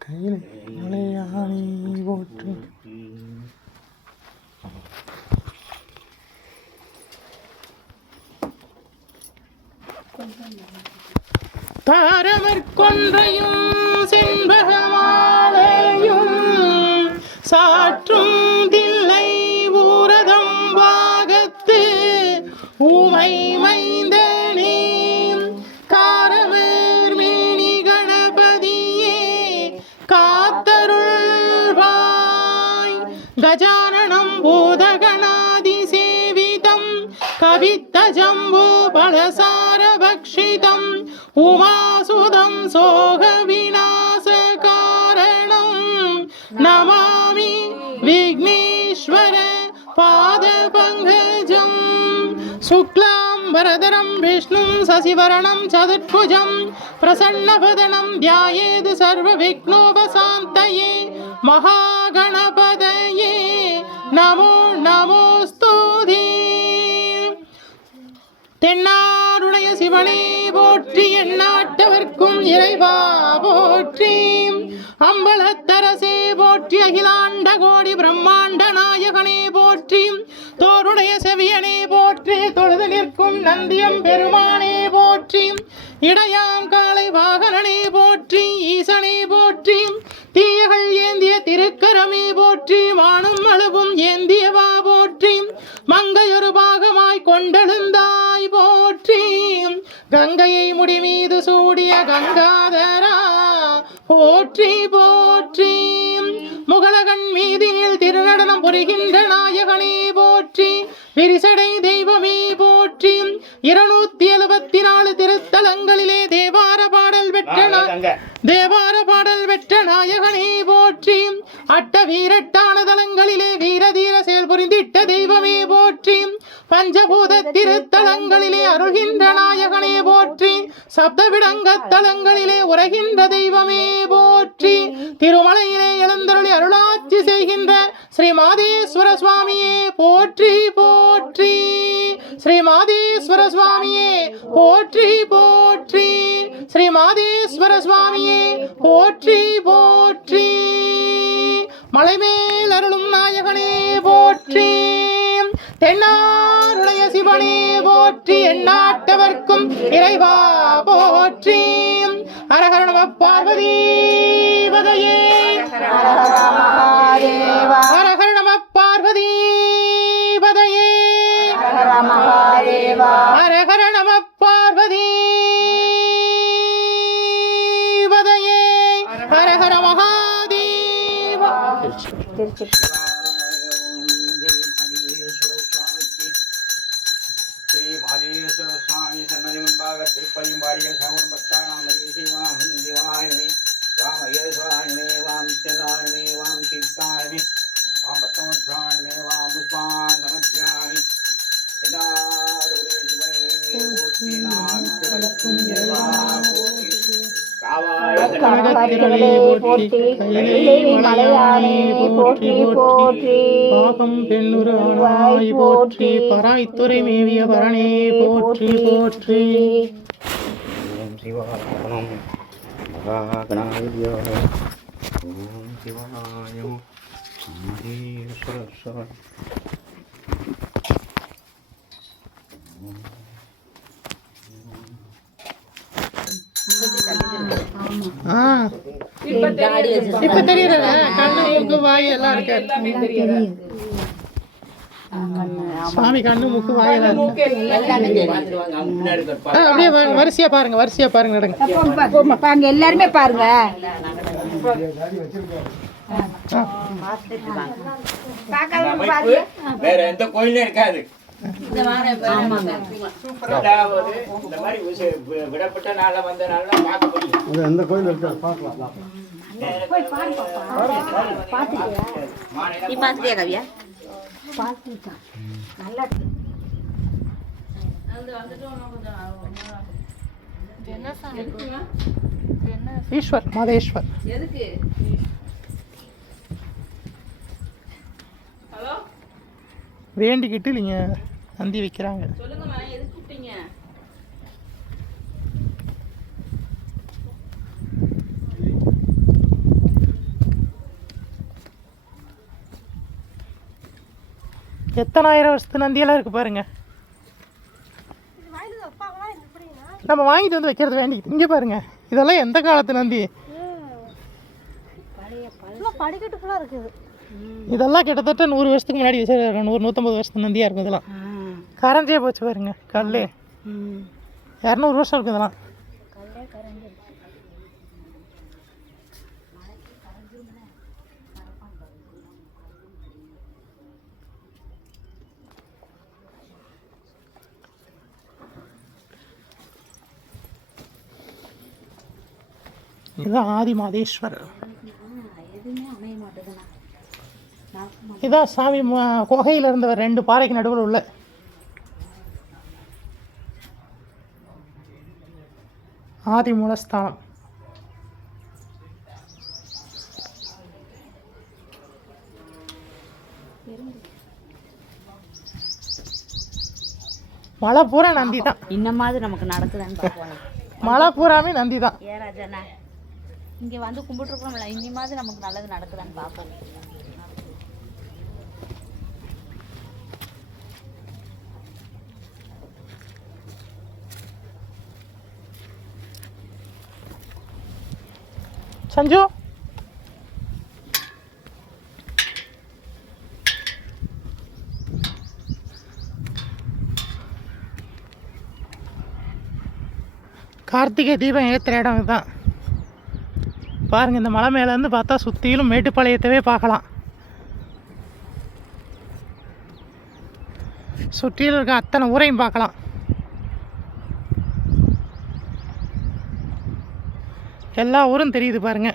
கையிலே மலையாளி போற்று தாரமர் கொன்றையும் கவித்த உமாசுதம் சோக விநாச நமாமி விக்னேஸ்வர பாத பங்கஜம் சுக்லாம் வரதரம் விஷ்ணும் சசிவரணம் சதுர்புஜம் பிரசன்னபதனம் தியாயேது சர்வ விக்னோபசாந்தயே மகாகணபதயே நமோ நமோஸ்து தென்னாருடைய சிவனை போற்றி எண்ணாட்டவர்க்கும் இறைவா போற்றி. அம்பலத்தரசே போற்றி அகிலாண்ட கோடி பிரம்மாண்ட நாயகனே போற்றி. தோருடைய செவியனே போற்றி தொழுது நிற்கும் நந்தியம் பெருமானே போற்றி. இடையாம் காலை வாகனனே போற்றி ஈசனை போற்றி. தீயகள் ஏந்திய திருக்கரமே போற்றி வானும் அழுவும் ஏந்தியவா போற்றி. மங்கையொரு பாகமாய் கொண்டெழுந்தார் கங்கையை முடி மீது சூடிய கங்காதரா போற்றி போற்றி. முகலகன் மீதியில் திருநடனம் புரிகின்ற நாயகனே போற்றி. விரிசடை தெய்வமே போற்றி. இருநூத்தி எழுபத்தி நாலு திருத்தலங்களிலே பாடுறாங்க தேவார பாடல் பெற்ற நாயகனை போற்றி. அட்ட வீரட்டான தலங்களிலே வீரதீர செயல் புரிந்திட்ட தெய்வமே போற்றி. பஞ்சபூத திருத்தலங்களிலே அருள்கின்ற நாயகனே போற்றி. சப்தவிடங்க தலங்களிலே உரைகின்ற தெய்வமே போற்றி. திருமலையிலே எழுந்தருளி அருளாட்சி செய்கின்ற ஸ்ரீ மாதேஸ்வர சுவாமியே போற்றி போற்றி. ஸ்ரீ மாதேஸ்வர சுவாமியே போற்றி போற்றி. ஸ்ரீ மாதேஸ்வர சுவாமியே போற்றி போற்றி. மலைமேல் அருளும் நாயகனே போற்றி. தென்னாருடைய சிவனே போற்றி. எந்நாட்டவர்க்கும் இறைவா போற்றி. அரகர நம பார்வதி வதையே gerekir. கனகத்திரளே போற்றி கைலை மலையானே போற்றி போற்றி. பாகம் பெண்ணுரு ஆனாய் போற்றி பராய்த்துறை மேவிய பரணே போற்றி போற்றி. ஓம் சிவாயம் மகாகணாய ஓம் சிவாயம் மகேஸ்வர சுவாமி ஆ இப்ப தெரியுறல கண்ணு மூக்கு வாய் எல்லாம் இருக்கு. சாமி கண்ணு மூக்கு வாய் எல்லாம் அப்படியே வரிசையா பாருங்க வரிசையா பாருங்க நடங்க. பாருங்க எல்லாருமே பாருங்க. வேற எந்த கோயிலும் இருக்காது. இந்த விடப்பட்ட எந்த கோயில் இருக்கு பார்க்கலாம் நீ கவியா நல்லா ஈஸ்வர் மாதேஸ்வர். வேண்டிக்கிட்டு நீங்க நந்தி வைக்கிறாங்க. எத்தனாயிரம் வருஷத்து நந்தியெல்லாம் இருக்குது பாருங்க. நம்ம வாங்கிட்டு வந்து வைக்கிறது வேண்டி இங்கே பாருங்க. இதெல்லாம் எந்த காலத்து நந்தி? இருக்குது. இதெல்லாம் கிட்டத்தட்ட நூறு வருஷத்துக்கு முன்னாடி வச்சு நூறு நூற்றம்பது வருஷத்து நந்தியாக இருக்கும் இதெல்லாம் கரைஞ்சே போச்சு பாருங்க கல் இரநூறு வருஷம் இருக்கும் இதெல்லாம். இதுதான் ஆதி மாதேஸ்வரர். இதான் சாமி குகையில இருந்தவர் ரெண்டு பாறைக்கு நடுவில் உள்ள. ஆதி மூலஸ்தானம் மலை பூரா நந்தி தான். இன்னமாவது நமக்கு நடக்குதான்னு பார்ப்போம் மலை பூராமே நந்தி தான். ஏ ராஜாண்ணா இங்கே வந்து கும்பிட்டுருக்கோம்ல இனிமாவது நமக்கு நல்லது நடக்குதான்னு பார்ப்போம் சஞ்சு? கார்த்திகை தீபம் ஏற்றுற இடம் இதுதான். பாருங்க இந்த மலை மேலேருந்து பார்த்தா சுற்றிலும் மேட்டுப்பாளையத்தவே பார்க்கலாம். சுற்றிலும் இருக்க அத்தனை ஊரையும் பார்க்கலாம். எல்லா ஊரும் தெரியுது பாருங்க.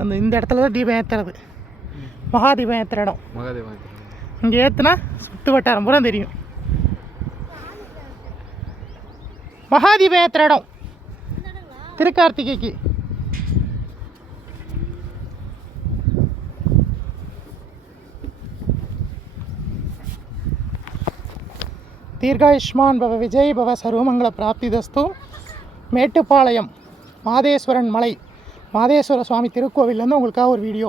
அந்த இந்த இடத்துல தான் தீபம் ஏற்றுறது மகா தீபம் ஏற்றுற இடம். இங்கே ஏற்றுனா சுட்டு வட்டாரம் பூரா தெரியும். மகாதீபம் ஏற்றுற இடம். திருக்கார்த்திகைக்கு. தீர்காயுஷ்மான் பவ விஜய் பவ சர்வமங்கள பிராப்திதஸ்து மேட்டுப்பாளையம் மாதேஸ்வரன் மலை மாதேஸ்வர சுவாமி திருக்கோவிலேருந்து உங்களுக்காக ஒரு வீடியோ.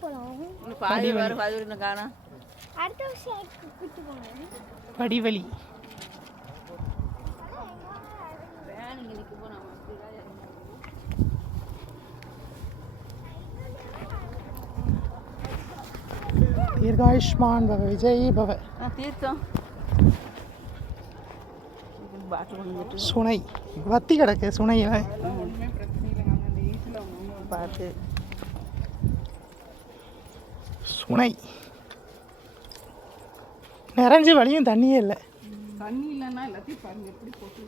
போகணும் படிவலி. தீர்காயுஷ்மான் பவ விஜய் பவ தீர்த்தம். சுனை. வத்தி கிடக்கு சுனையில். பார்த்து சுனை. நிறைஞ்சு வழியும் தண்ணியே இல்லை. தண்ணி இல்லைன்னா எல்லாத்தையும் பாருங்க எப்படி போட்டு